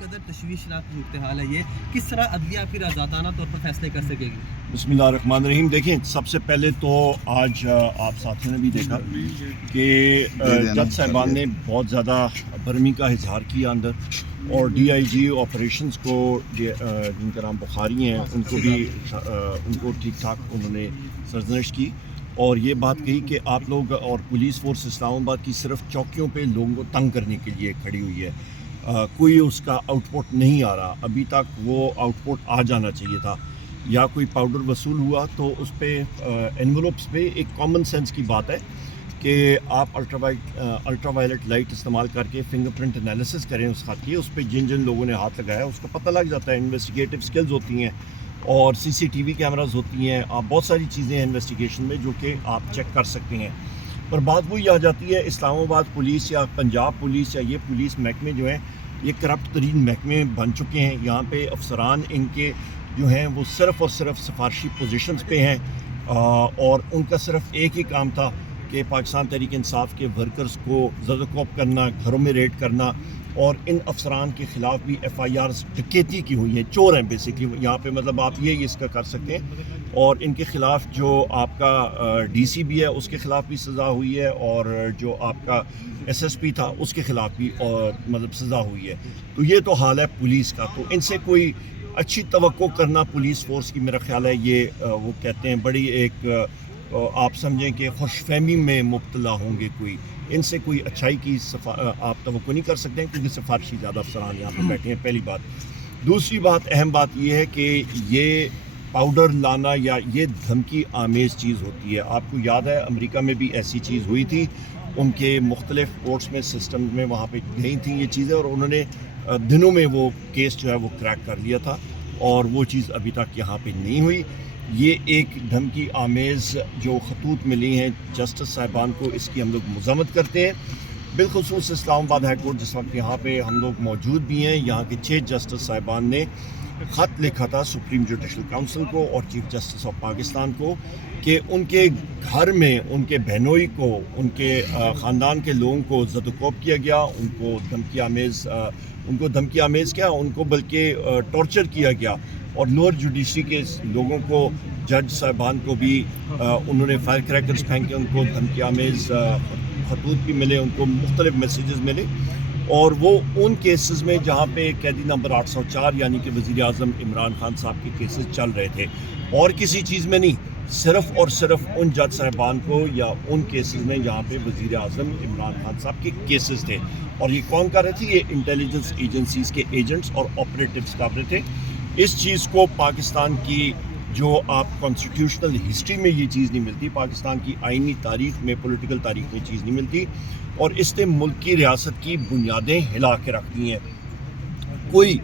قدر تشویشناک صورتحال ہے یہ، کس طرح عدلیہ پھر آزادانہ طور پر فیصلے کر سکے گی؟ بسم اللہ الرحمن الرحیم. دیکھیں، سب سے پہلے تو آج آپ ساتھیوں نے بھی دیکھا کہ جج صاحبان نے بہت زیادہ برہمی کا اظہار کیا اندر، اور ڈی آئی جی آپریشنز کو جن کا نام بخاری ہیں ان کو بھی ان کو ٹھیک ٹھاک انہوں نے سرزنش کی، اور یہ بات کہی کہ آپ لوگ اور پولیس فورس اسلام آباد کی صرف چوکیوں پہ لوگوں کو تنگ کرنے کے لیے کھڑی ہوئی ہے. کوئی اس کا آؤٹ پٹ نہیں آ رہا. ابھی تک وہ آؤٹ پٹ آ جانا چاہیے تھا. یا کوئی پاؤڈر وصول ہوا تو اس پہ انولوپس پہ ایک کامن سینس کی بات ہے کہ آپ الٹرا وائلٹ لائٹ استعمال کر کے فنگر پرنٹ انالیسس کریں اس خط کی. اس پہ جن جن لوگوں نے ہاتھ لگایا اس کا پتہ لگ جاتا ہے. انویسٹیگیٹو سکلز ہوتی ہیں اور سی سی ٹی وی کیمراز ہوتی ہیں. آپ بہت ساری چیزیں ہیں انویسٹیگیشن میں جو کہ آپ چیک کر سکتے ہیں. پر بات وہی آ جاتی ہے، اسلام آباد پولیس یا پنجاب پولیس یا یہ پولیس محکمے جو ہیں یہ کرپٹ ترین محکمے بن چکے ہیں. یہاں پہ افسران ان کے جو ہیں وہ صرف اور صرف سفارشی پوزیشنز پہ ہیں، اور ان کا صرف ایک ہی کام تھا کہ پاکستان تحریک انصاف کے ورکرز کو زد و کوب کرنا، گھروں میں ریڈ کرنا. اور ان افسران کے خلاف بھی ایف آئی آرز ڈکیتی کی ہوئی ہیں. چور ہیں بیسکلی یہاں پہ، مطلب آپ یہ اس کا کر سکتے ہیں. اور ان کے خلاف جو آپ کا ڈی سی بھی ہے اس کے خلاف بھی سزا ہوئی ہے، اور جو آپ کا ایس ایس پی تھا اس کے خلاف بھی مطلب سزا ہوئی ہے. تو یہ تو حال ہے پولیس کا. تو ان سے کوئی اچھی توقع کرنا پولیس فورس کی، میرا خیال ہے یہ وہ کہتے ہیں بڑی ایک آپ سمجھیں کہ خوش فہمی میں مبتلا ہوں گے. کوئی ان سے کوئی اچھائی کی آپ توقع نہیں کر سکتے ہیں، کیونکہ سفارشی زیادہ افسران یہاں پہ بیٹھے ہیں. پہلی بات. دوسری بات، اہم بات یہ ہے کہ یہ پاؤڈر لانا یا یہ دھمکی آمیز چیز ہوتی ہے. آپ کو یاد ہے امریکہ میں بھی ایسی چیز ہوئی تھی. ان کے مختلف کورٹس میں سسٹم میں وہاں پہ گئی تھیں یہ چیزیں، اور انہوں نے دنوں میں وہ کیس جو ہے وہ کریک کر لیا تھا، اور وہ چیز ابھی تک یہاں پہ نہیں ہوئی. یہ ایک دھمکی آمیز جو خطوط ملی ہیں جسٹس صاحبان کو، اس کی ہم لوگ مذمت کرتے ہیں. بالخصوص اسلام آباد ہائی کورٹ جس وقت یہاں پہ ہم لوگ موجود بھی ہیں، یہاں کے 6 جسٹس صاحبان نے خط لکھا تھا سپریم جوڈیشل کونسل کو اور چیف جسٹس آف پاکستان کو کہ ان کے گھر میں ان کے بہنوئی کو، ان کے خاندان کے لوگوں کو زد و کوب کیا گیا. ان کو دھمکی آمیز کیا، ان کو بلکہ ٹارچر کیا گیا. اور لوور جوڈیشری کے لوگوں کو، جج صاحبان کو بھی انہوں نے فائر کریکرز پھینکے. ان کو دھمکی آمیز خطوط بھی ملے، ان کو مختلف میسیجز ملے. اور وہ ان کیسز میں جہاں پہ قیدی نمبر 804 یعنی کہ وزیر اعظم عمران خان صاحب کے کیسز چل رہے تھے، اور کسی چیز میں نہیں. صرف اور صرف ان جج صاحبان کو یا ان کیسز میں جہاں پہ وزیر اعظم عمران خان صاحب کے کیسز تھے. اور یہ کون کر رہے تھے؟ یہ انٹیلیجنس ایجنسیز کے ایجنٹس اور آپریٹوز کر رہے تھے. اس چیز کو پاکستان کی جو آپ کانسٹیٹیوشنل ہسٹری میں یہ چیز نہیں ملتی، پاکستان کی آئینی تاریخ میں، پولیٹیکل تاریخ میں چیز نہیں ملتی. اور اس نے ملک کی ریاست کی بنیادیں ہلا کے رکھ دی ہیں. کوئی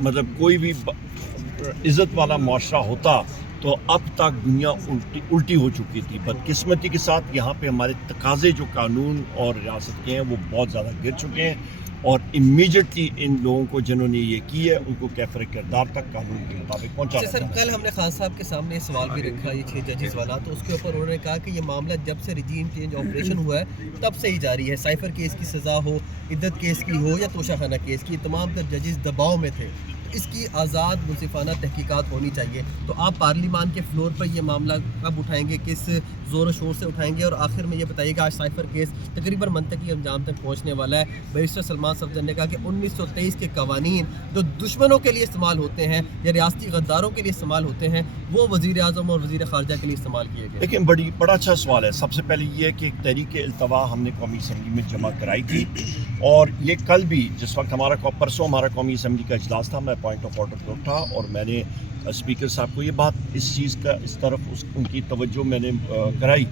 مطلب کوئی بھی عزت والا معاشرہ ہوتا تو اب تک دنیا الٹی ہو چکی تھی. بدقسمتی کے ساتھ یہاں پہ ہمارے تقاضے جو قانون اور ریاست کے ہیں وہ بہت زیادہ گر چکے ہیں، اور امیجیٹلی ان لوگوں کو جنہوں نے یہ کی ہے ان کو کیفر کردار تک قانون کے مطابق پہنچانا. سر، کل ہم نے خان صاحب کے سامنے سوال بھی رکھا یہ 6 ججز والا، تو اس کے اوپر انہوں نے کہا کہ یہ معاملہ جب سے رجیم چینج آپریشن ہوا ہے تب سے ہی جاری ہے. سائفر کیس کی سزا ہو، عدت کیس کی ہو یا توشہ خانہ کیس کی، تمام تر ججز دباؤ میں تھے. اس کی آزاد منصفانہ تحقیقات ہونی چاہیے. تو آپ پارلیمان کے فلور پر یہ معاملہ کب اٹھائیں گے، کس زور و شور سے اٹھائیں گے؟ اور آخر میں یہ بتائیے کہ آج سائفر کیس تقریباً منطقی انجام تک پہنچنے والا ہے. بیرسٹر سلمان صفدر نے کہا کہ 1923 کے قوانین جو دشمنوں کے لیے استعمال ہوتے ہیں یا ریاستی غداروں کے لیے استعمال ہوتے ہیں وہ وزیر اعظم اور وزیر خارجہ کے لیے استعمال کیے گئے. لیکن بڑا اچھا سوال ہے. سب سے پہلے یہ ہے کہ ایک تحریک التوا ہم نے قومی اسمبلی میں جمع کرائی تھی، اور یہ کل بھی جس وقت پرسوں ہمارا قومی اسمبلی کا اجلاس تھا، میں پوائنٹ آف آرڈر پہ اٹھا اور میں نے اسپیکر صاحب کو یہ بات اس چیز کا اس طرف ان کی توجہ میں نے کرائی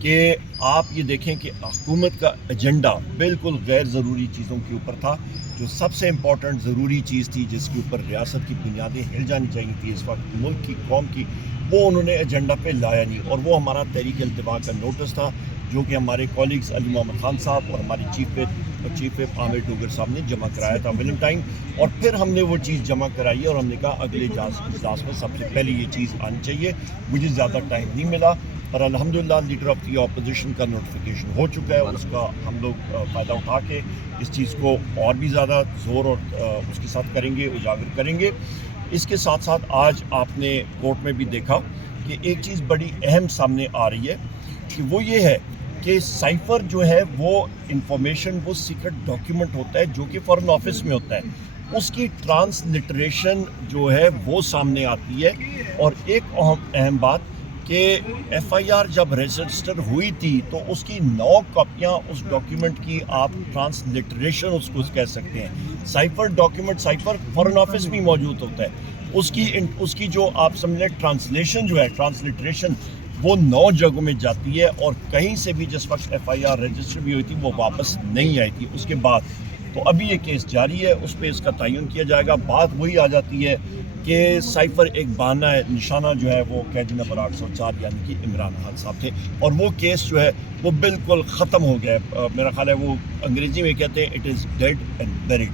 کہ آپ یہ دیکھیں کہ حکومت کا ایجنڈا بالکل غیر ضروری چیزوں کے اوپر تھا. جو سب سے امپورٹنٹ ضروری چیز تھی جس کے اوپر ریاست کی بنیادیں ہل جانی چاہیے تھی اس وقت ملک کی، قوم کی، وہ انہوں نے ایجنڈا پہ لایا نہیں. اور وہ ہمارا تحریک التوا کا نوٹس تھا جو کہ ہمارے کالیگز علی محمد خان صاحب اور ہماری چیف ویپ عامر ڈوگر صاحب نے جمع کرایا تھا ویلنٹائن. اور پھر ہم نے وہ چیز جمع کرائی اور ہم نے کہا اگلے اجلاس میں سب سے پہلے یہ چیز آنی چاہیے. مجھے زیادہ ٹائم نہیں ملا. پر الحمدللہ لیڈر آف دی اپوزیشن کا نوٹیفیکیشن ہو چکا ہے. اس کا ہم لوگ فائدہ اٹھا کے اس چیز کو اور بھی زیادہ زور اور اس کے ساتھ کریں گے, اجاگر کریں گے. اس کے ساتھ ساتھ آج آپ نے کورٹ میں بھی دیکھا کہ ایک چیز بڑی اہم سامنے آ رہی ہے کہ وہ یہ ہے کہ سائفر جو ہے وہ انفارمیشن, وہ سیکرٹ ڈاکیومنٹ ہوتا ہے جو کہ فارن آفس میں ہوتا ہے, اس کی ٹرانسلیٹریشن جو ہے وہ سامنے آتی ہے. اور ایک اہم بات کہ ایف آئی آر جب رجسٹر ہوئی تھی تو اس کی 9 کاپیاں اس ڈاکیومنٹ کی آپ ٹرانسلیٹریشن اس کو کہہ سکتے ہیں. Cipher document, cipher foreign office میں موجود ہوتا ہے, اس کی جو آپ سمجھ لیں ٹرانسلیشن جو ہے, ٹرانسلیٹریشن وہ 9 جگہوں میں جاتی ہے. اور کہیں سے بھی جس وقت ایف آئی آر رجسٹر بھی ہوئی تھی وہ واپس نہیں آئی تھی اس کے بعد. تو ابھی یہ کیس جاری ہے, اس پہ اس کا تعین کیا جائے گا. بات وہی آ جاتی ہے کہ سائفر ایک بہانہ ہے, نشانہ جو ہے وہ قیدی نمبر 804 یعنی کہ عمران خان صاحب تھے, اور وہ کیس جو ہے وہ بالکل ختم ہو گیا ہے. میرا خیال ہے وہ انگریزی میں کہتے ہیں it is dead and buried.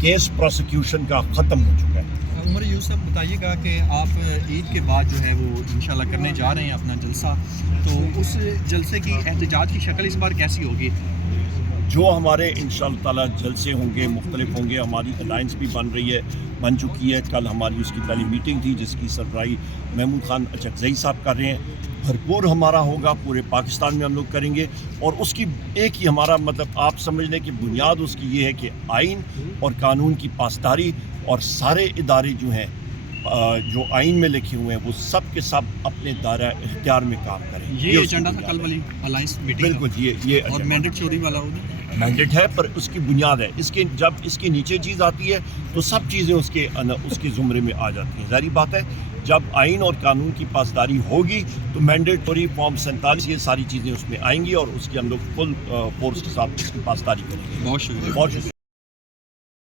Case prosecution کا ختم ہو چکا ہے. عمر یوسف بتائیے گا کہ آپ عید کے بعد جو ہے وہ انشاءاللہ کرنے جا رہے ہیں اپنا جلسہ, تو اس جلسے کی احتجاج کی شکل اس بار کیسی ہوگی؟ جو ہمارے انشاءاللہ تعالیٰ جلسے ہوں گے مختلف ہوں گے. ہماری الائنس بھی بن چکی ہے. کل ہماری اس کی پہلی میٹنگ تھی جس کی سربراہی محمود خان اچکزئی صاحب کر رہے ہیں. بھرپور ہمارا ہوگا, پورے پاکستان میں ہم لوگ کریں گے. اور اس کی ایک ہی ہمارا مطلب آپ سمجھ لیں کہ بنیاد اس کی یہ ہے کہ آئین اور قانون کی پاسداری, اور سارے ادارے جو ہیں جو آئین میں لکھے ہوئے ہیں وہ سب کے سب اپنے دائرہ اختیار میں کام کریں. یہ ایجنڈا تھا کل والی الائنس میٹنگ. بالکل یہ اور مینڈیٹ چوری والا ہوگا. مینڈیٹ ہے, پر اس کی بنیاد ہے. جب اس کے نیچے چیز آتی ہے تو سب چیزیں اس کے زمرے میں آ جاتی ہیں. ظاہری بات ہے جب آئین اور قانون کی پاسداری ہوگی تو مینڈیٹری فارم 47 یہ ساری چیزیں اس میں آئیں گی, اور اس کی ہم لوگ فل فورس کے ساتھ اس کی پاسداری کریں گے. بہت شکریہ. بہت شکریہ.